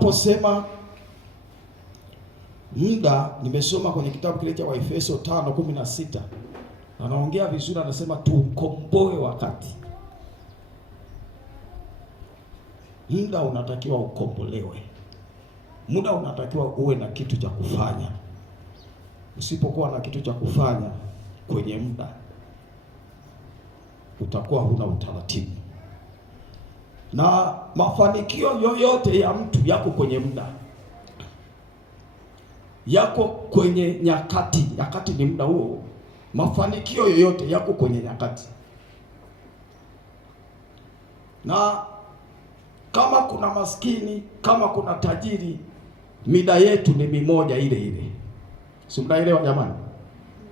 Posema muda, nimesoma kwenye kitabu kile cha Waefeso 5:16. Anaongea vizuri, anasema tukomboe wakati. Muda unatakiwa ukombolewe. Muda unatakiwa uwe na kitu cha kufanya. Usipokuwa na kitu cha kufanya kwenye muda, utakuwa huna utaratibu. Na mafanikio yoyote ya mtu yako kwenye muda, yako kwenye nyakati. Nyakati ni muda huo. Mafanikio yoyote yako kwenye nyakati. Na kama kuna maskini, kama kuna tajiri, mida yetu ni mimoja ile ile. Si mnaelewa jamani?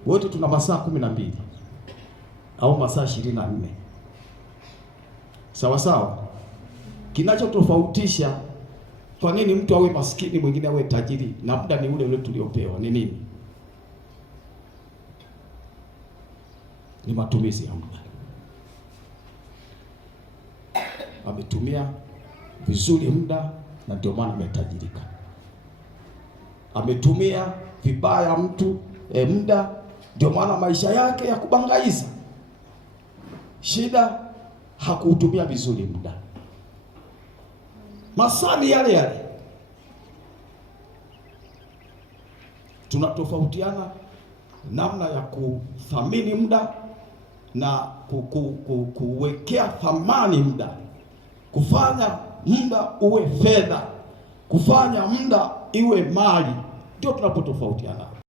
Wote tuna masaa 12 au masaa 24. Sawa sawa. Kinachotofautisha kwa nini mtu awe maskini mwingine awe tajiri na muda ni ule ule tuliopewa ni nini? Ni matumizi ya muda. Ametumia vizuri muda na ndio maana ametajirika. Ametumia vibaya mtu muda, ndio maana maisha yake ya kubangaiza. Shida hakuutumia vizuri muda. Masaa yale yale. Tunatofautiana namna ya kuthamini muda na kuwekea thamani muda, kufanya muda uwe fedha, kufanya muda iwe mali, ndio tunapotofautiana.